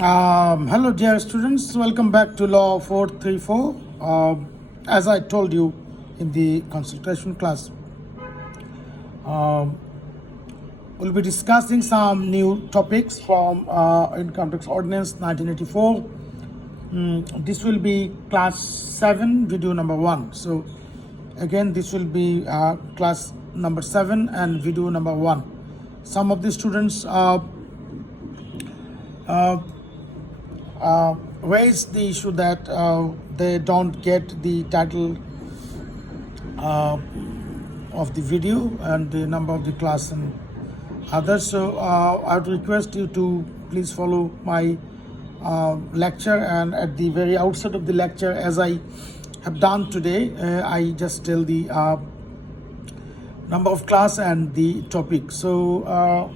Hello, dear students. Welcome back to Law 434. As I told you in the consultation class, we'll be discussing some new topics from Income Tax Ordinance 1984. This will be class 7, video number 1. So, again, this will be class number 7 and video number 1. Some of the students raised the issue that they don't get the title of the video and the number of the class and others. So I would request you to please follow my lecture, and at the very outset of the lecture, as I have done today, I just tell the number of class and the topic. So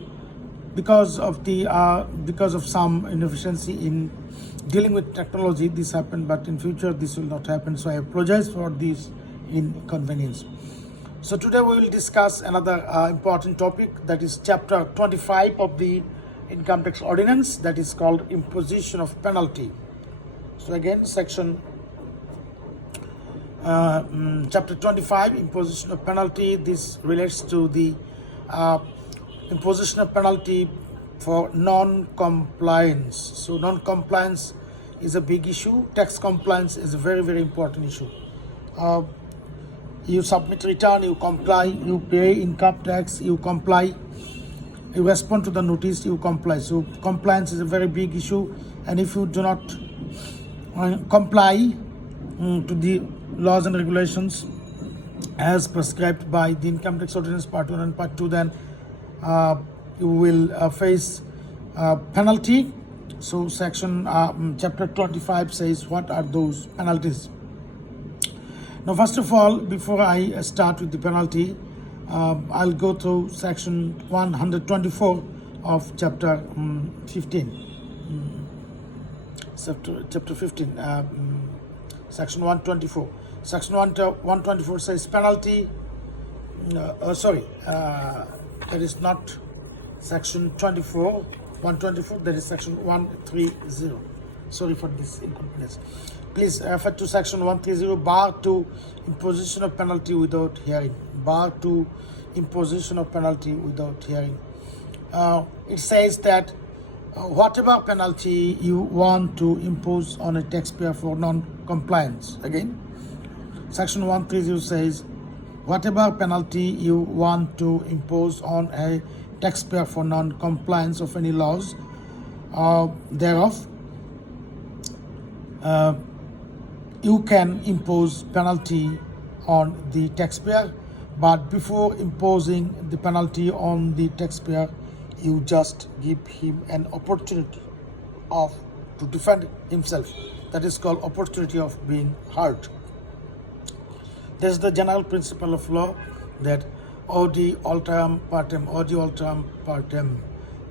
because of some inefficiency in dealing with technology, this happened, but in future this will not happen. So I apologize for this inconvenience. So today we will discuss another important topic, that is chapter 25 of the Income Tax Ordinance, that is called imposition of penalty. So again, section chapter 25, imposition of penalty. This relates to the imposition of penalty for non-compliance. So non-compliance is a big issue. Tax compliance is a very, very important issue. You submit return, you comply, you pay income tax, you comply, you respond to the notice, you comply. So compliance is a very big issue, and if you do not comply to the laws and regulations as prescribed by the Income Tax Ordinance Part 1 and Part 2, then you will face penalty. So section chapter 25 says what are those penalties. Now, first of all, before I start with the penalty, I'll go through section 124 of chapter 15. Chapter 15, section 124. Section 124 says penalty. That is not section 24, 124, that is section 130. Sorry for this incompleteness. Please refer to section 130, bar to imposition of penalty without hearing. Bar to imposition of penalty without hearing. It says that whatever penalty you want to impose on a taxpayer for non-compliance. Again, section 130 says whatever penalty you want to impose on a taxpayer for non-compliance of any laws thereof, you can impose penalty on the taxpayer, but before imposing the penalty on the taxpayer, you just give him an opportunity to defend himself. That is called opportunity of being heard. This is the general principle of law, that odi alteram partem, odi alteram partem.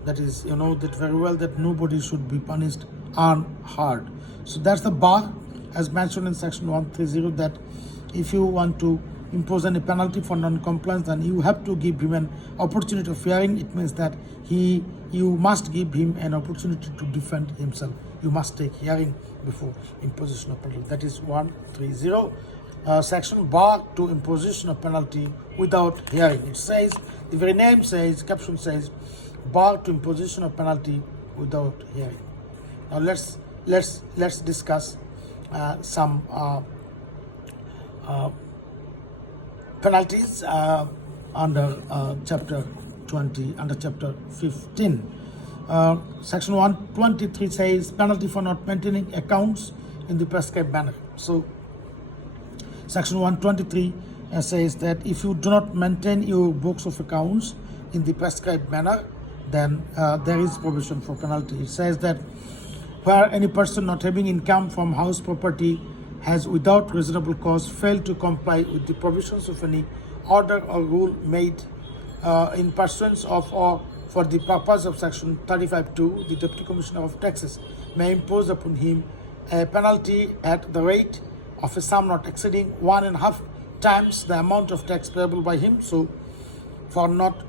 That is, you know that very well, that nobody should be punished unheard. So that's the bar, as mentioned in section 130, that if you want to impose any penalty for non-compliance, then you have to give him an opportunity of hearing. It means that you must give him an opportunity to defend himself. You must take hearing before imposition of penalty. That is 130. Section bar to imposition of penalty without hearing. It says, the very name says, caption says, bar to imposition of penalty without hearing. Now let's discuss some penalties under chapter 20, under chapter 15. Section 123 says penalty for not maintaining accounts in the prescribed manner. So section 123 says that if you do not maintain your books of accounts in the prescribed manner, then there is provision for penalty. It says that where any person not having income from house property has without reasonable cause failed to comply with the provisions of any order or rule made in pursuance of or for the purpose of section 35(2), the Deputy Commissioner of Taxes may impose upon him a penalty at the rate of a sum not exceeding 1.5 times the amount of tax payable by him. So for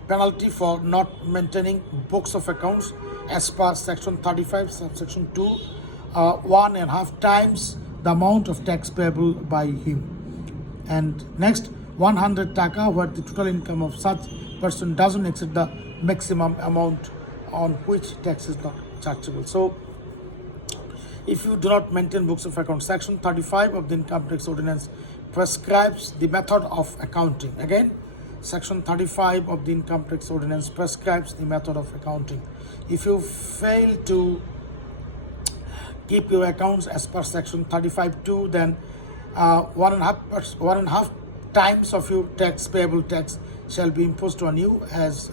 penalty for not maintaining books of accounts as per section 35 subsection 2, 1.5 times the amount of tax payable by him. And next, 100 taka, where the total income of such person doesn't exceed the maximum amount on which tax is not chargeable. So if you do not maintain books of accounts, section 35 of the income tax ordinance prescribes the method of accounting. Again, section 35 of the income tax ordinance prescribes the method of accounting. If you fail to keep your accounts as per section 35(2), then 1.5 times of your payable tax shall be imposed on you as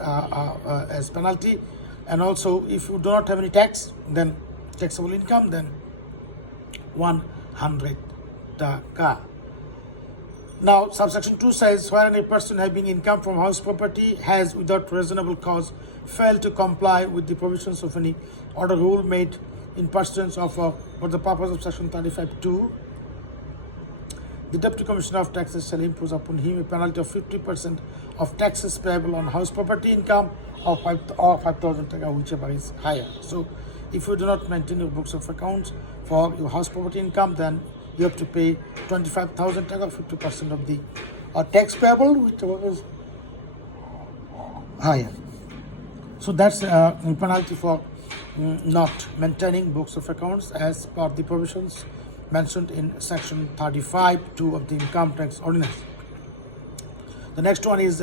penalty. And also, if you do not have any tax, then taxable income, then 100 taka. Now, subsection 2 says, wherein a person having income from house property has, without reasonable cause, failed to comply with the provisions of any order, rule made in pursuance of for the purpose of section 35(2), the Deputy Commissioner of Taxes shall impose upon him a penalty of 50% of taxes payable on house property income or 5,000 taka, whichever is higher. So, if you do not maintain your books of accounts for your house property income, then you have to pay 25,000 taka, 50% of the tax payable, whichever is higher. So that's a penalty for not maintaining books of accounts as per the provisions mentioned in section 35(2) of the income tax ordinance. The next one is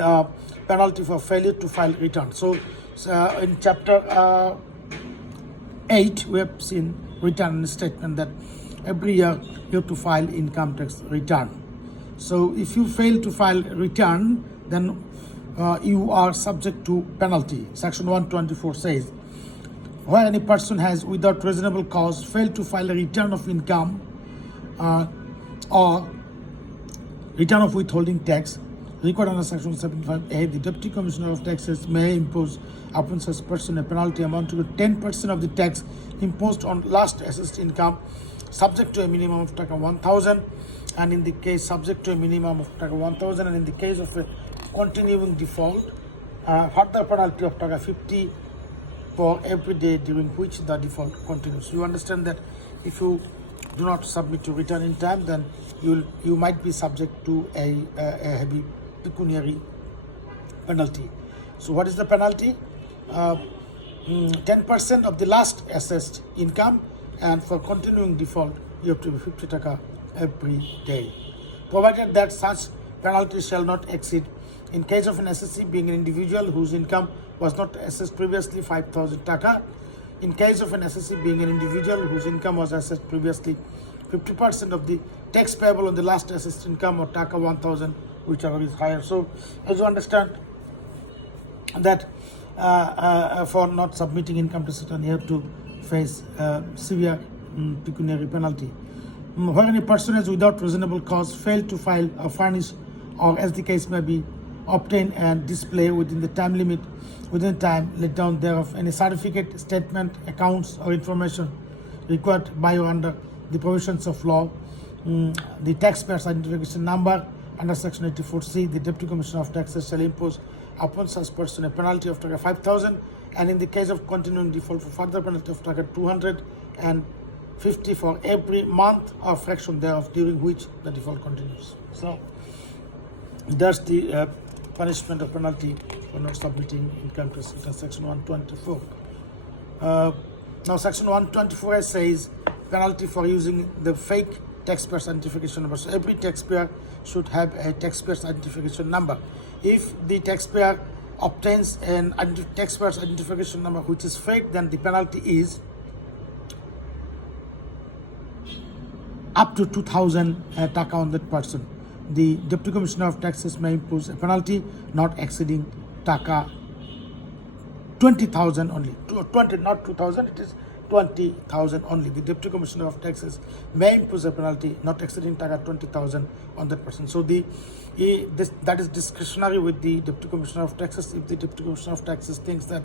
penalty for failure to file return. So in chapter 8, we have seen return statement that every year you have to file income tax return. So if you fail to file return, then you are subject to penalty. Section 124 says, where any person has, without reasonable cause, failed to file a return of income or return of withholding tax required under section 75A, the Deputy Commissioner of Taxes may impose upon such person a penalty amounting to 10% of the tax imposed on last assessed income, subject to a minimum of taka 1,000, and in the case subject to a minimum of taka 1,000, and in the case of a continuing default, further penalty of taka 50 for every day during which the default continues. You understand that if you do not submit your return in time, then you might be subject to a heavy pecuniary penalty. So what is the penalty? 10% of the last assessed income, and for continuing default you have to be 50 taka every day, provided that such penalty shall not exceed, in case of an assessee being an individual whose income was not assessed previously, 5,000 taka. In case of an assessee being an individual whose income was assessed previously, 50% of the tax payable on the last assessed income, or taka 1,000, whichever is higher. So as you understand that for not submitting income tax return, you have to face severe pecuniary penalty. Where any person has, without reasonable cause, failed to file or furnish, or as the case may be, obtain and display within the time limit, within time laid down thereof, any certificate, statement, accounts, or information required by or under the provisions of law, the taxpayer's identification number under section 84C, the Deputy Commissioner of Taxes shall impose upon such person a penalty of taka 5,000, and in the case of continuing default, for further penalty of taka 250 for every month or fraction thereof during which the default continues. So that's the punishment of penalty for not submitting income tax return, section 124. Now section 124 says penalty for using the fake taxpayer's identification number. So every taxpayer should have a taxpayer's identification number. If the taxpayer obtains an taxpayer's identification number which is fake, then the penalty is up to 2,000 taka on that person. The Deputy Commissioner of Taxes may impose a penalty not exceeding taka 20,000 only. 20, not 2,000, it is 20,000 only. The Deputy Commissioner of Taxes may impose a penalty not exceeding taka 20,000 on that person. So that is discretionary with the Deputy Commissioner of Taxes. If the Deputy Commissioner of Taxes thinks that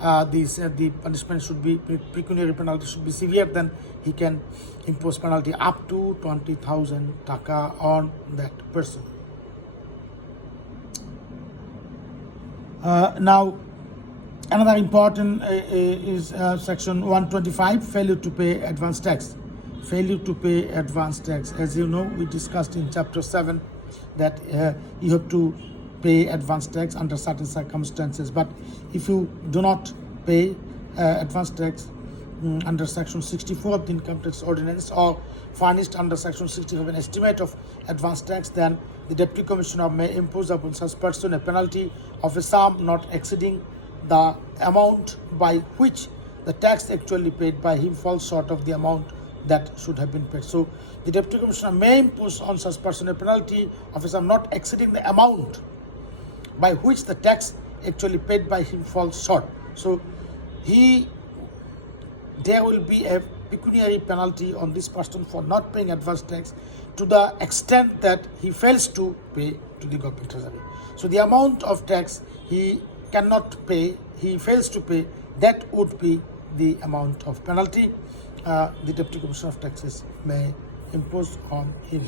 the punishment should be, pecuniary penalty should be severe, then he can impose penalty up to 20,000 taka on that person. Now, another important is section 125, failure to pay advance tax. Failure to pay advance tax. As you know, we discussed in chapter 7 that you have to pay advance tax under certain circumstances. But if you do not pay advance tax under section 64 of the income tax ordinance, or furnished under section 65 an estimate of advance tax, then the deputy commissioner may impose upon such person a penalty of a sum not exceeding the amount by which the tax actually paid by him falls short of the amount that should have been paid. So the deputy commissioner may impose on such person a penalty of a sum not exceeding the amount by which the tax actually paid by him falls short. So there will be a pecuniary penalty on this person for not paying advance tax to the extent that he fails to pay to the government treasury. So the amount of tax he cannot pay, he fails to pay, that would be the amount of penalty the Deputy Commissioner of Taxes may impose on him.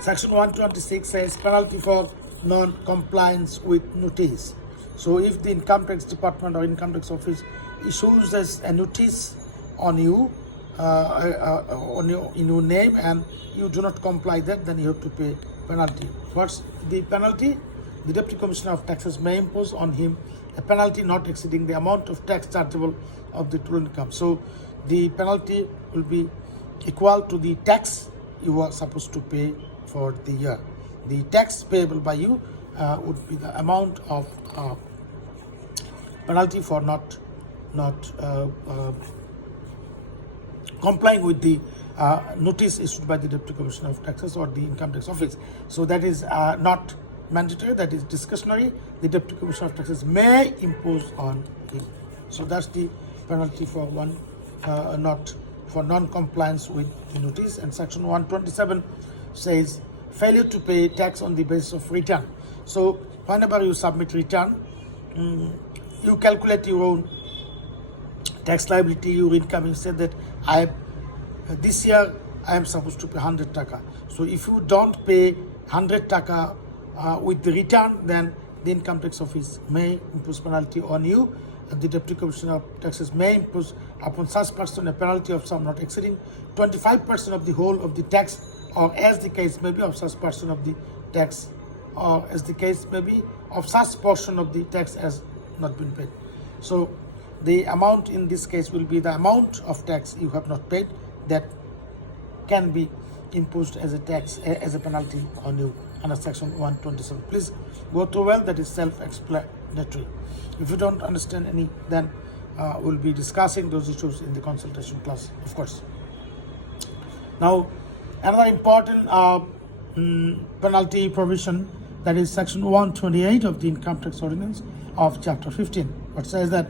Section 126 says penalty for non-compliance with notice. So if the Income Tax Department or Income Tax Office issues a notice on you, in your name, and you do not comply that, then you have to pay penalty. What's the penalty? The Deputy Commissioner of Taxes may impose on him a penalty not exceeding the amount of tax chargeable of the total income. So the penalty will be equal to the tax you are supposed to pay for the year. The tax payable by you would be the amount of penalty for not complying with the notice issued by the Deputy Commissioner of Taxes or the Income Tax Office. So that is not mandatory, that is discretionary. The Deputy Commissioner of Taxes may impose on him. So that's the penalty for non-compliance with the notice. And section 127 says failure to pay tax on the basis of return. So whenever you submit return, you calculate your own tax liability, your income. You say that this year I am supposed to pay 100 taka. So if you don't pay 100 taka with the return, then the Income Tax Office may impose penalty on you. The Deputy Commissioner of Taxes may impose upon such person a penalty of sum not exceeding 25% of the whole of the tax, or as the case may be of such person of the tax, or as the case may be of such portion of the tax as not been paid. So the amount in this case will be the amount of tax you have not paid that can be imposed as a tax, as a penalty on you under section 127. Please go through well, that is self-explanatory. If you don't understand any, then we'll be discussing those issues in the consultation class, of course. Now, another important penalty provision, that is section 128 of the Income Tax Ordinance of chapter 15, which says that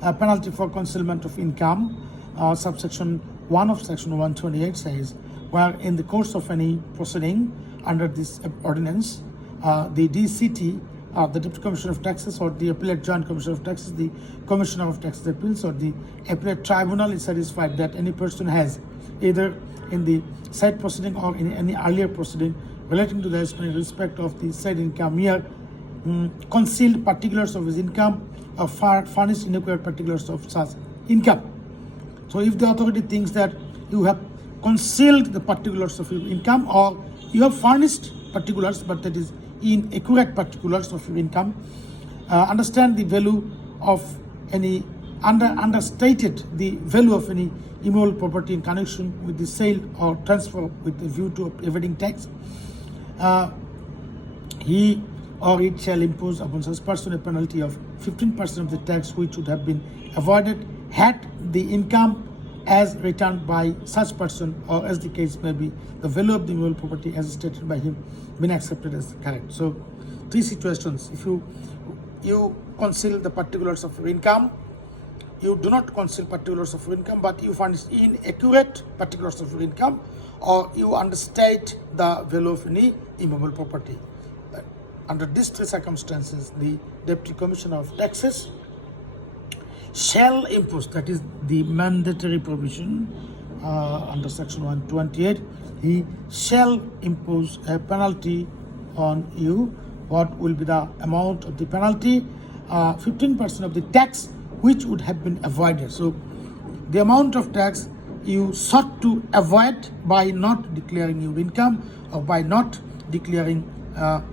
penalty for concealment of income, subsection 1 of section 128 says, where in the course of any proceeding under this ordinance, the DCT, the Deputy Commissioner of Taxes, or the Appellate Joint Commissioner of Taxes, the Commissioner of Taxes Appeals, or the Appellate Tribunal is satisfied that any person has, either in the said proceeding or in any earlier proceeding relating to the estimate in respect of the said income year, concealed particulars of his income or furnished inadequate particulars of such income. So if the authority thinks that you have concealed the particulars of your income, or you have furnished particulars but that is inaccurate particulars of your income, understand the value of any understated the value of any immovable property in connection with the sale or transfer with a view to evading tax, he or it shall impose upon such person a penalty of 15% of the tax which would have been avoided had the income as returned by such person, or as the case may be, the value of the immovable property as stated by him been accepted as correct. So, three situations: if you conceal the particulars of your income, you do not conceal particulars of your income, but you furnish inaccurate particulars of your income, or you understate the value of any immovable property. Under these three circumstances, the Deputy Commissioner of Taxes shall impose, that is the mandatory provision under section 128, he shall impose a penalty on you what will be the amount of the penalty? 15% of the tax which would have been avoided. So the amount of tax you sought to avoid by not declaring your income, or by not declaring or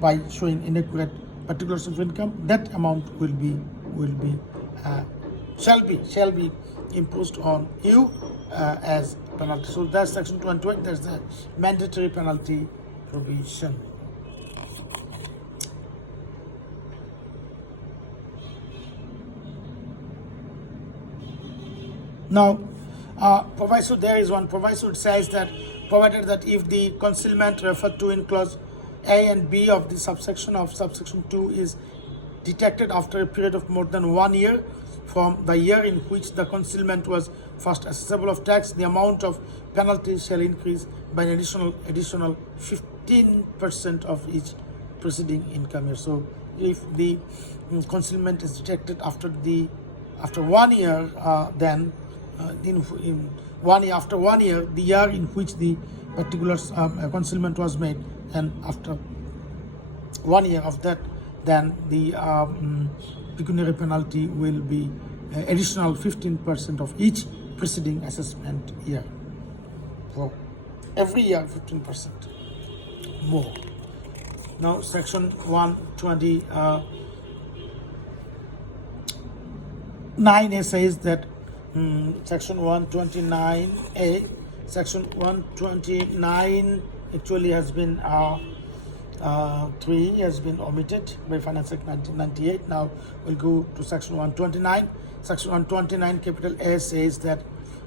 by showing inaccurate particulars of income, that amount shall be imposed on you as penalty. So that's section 220. That's the mandatory penalty provision. Now, proviso, there is one proviso. It says that provided that if the concealment referred to in clause A and B of the subsection 2 is detected after a period of more than 1 year from the year in which the concealment was first assessable of tax, the amount of penalty shall increase by an additional 15% of each preceding income year. So if the concealment is detected after 1 year, then after 1 year, the year in which the particular concealment was made, and after 1 year of that, then the pecuniary penalty will be additional 15% of each preceding assessment year. For every year, 15% more. Now, section 129A says that section 129A, section 129 actually has been 3 has been omitted by Finance Act 1998. Now we'll go to section 129. Section 129 capital A says that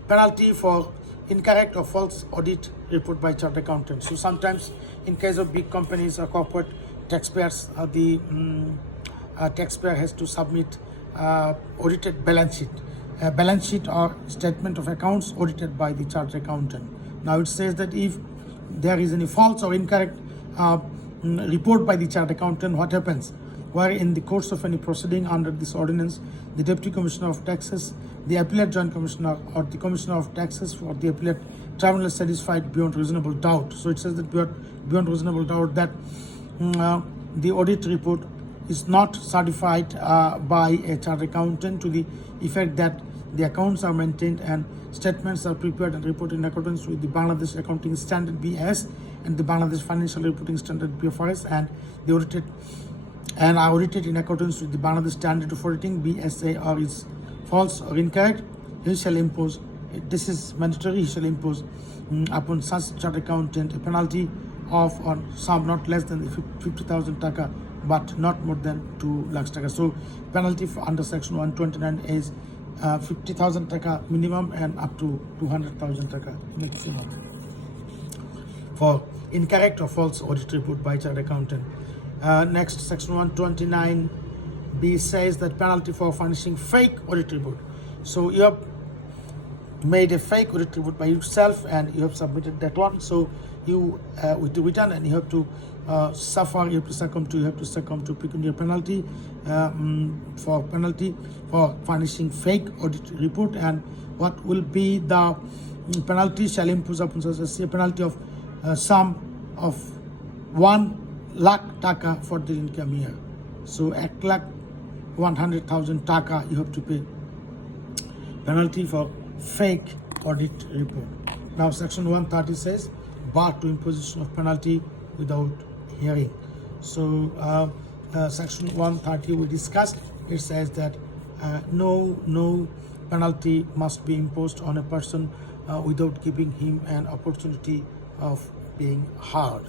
penalty for incorrect or false audit report by chartered accountant. So sometimes in case of big companies or corporate taxpayers, the taxpayer has to submit audited balance sheet or statement of accounts audited by the chartered accountant. Now it says that if there is any false or incorrect report by the chartered accountant, what happens? Where in the course of any proceeding under this ordinance, the Deputy Commissioner of Taxes, the Appellate Joint Commissioner, or the Commissioner of Taxes for the Appellate Tribunal is satisfied beyond reasonable doubt. So it says that beyond reasonable doubt that the audit report is not certified by a chartered accountant to the effect that the accounts are maintained and statements are prepared and reported in accordance with the Bangladesh Accounting Standard BS and the Bangladesh Financial Reporting Standard BFRS, and the are audited in accordance with the Bangladesh Standard of Auditing BSA, or is false or incorrect, he shall impose, this is mandatory, he shall impose upon such chartered accountant a penalty of on sum not less than 50,000 taka but not more than 2 lakhs taka. So penalty under section 129 is 50,000 taka minimum and up to 200,000 taka maximum for incorrect or false audit report by chartered accountant. Next, section 129B says that penalty for furnishing fake audit report. So you have made a fake audit report by yourself and you have submitted that one. So you with the return, and you have to succumb to pecuniary penalty for furnishing fake audit report. And what will be the penalty shall impose upon such a penalty of sum of 1 lakh taka for the income year. So 1,100,000 taka you have to pay penalty for fake audit report. Now section 130 says bar to imposition of penalty without hearing. So section 130 we discussed, it says that no penalty must be imposed on a person without giving him an opportunity of being heard.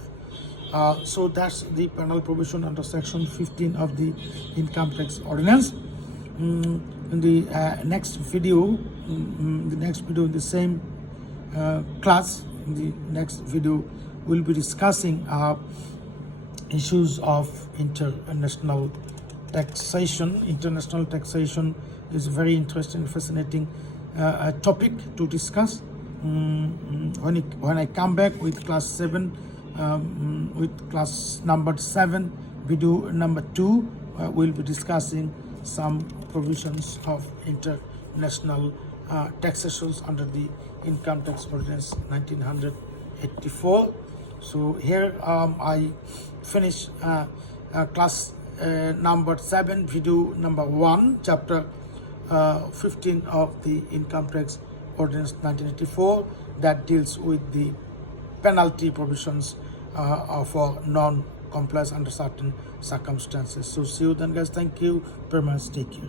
So that's the penal provision under section 15 of the income tax ordinance. In the next video, in the same class, in the next video, we'll be discussing issues of international taxation. International taxation is a very interesting, fascinating topic to discuss. When I come back with class 7, with class number 7, video number 2, we'll be discussing some provisions of international taxations under the income tax ordinance 1984. So here I finish class number 7, video number 1, chapter 15 of the Income Tax Ordinance 1984 that deals with the penalty provisions for non-compliance under certain circumstances. So see you then, guys. Thank you very much. Take care.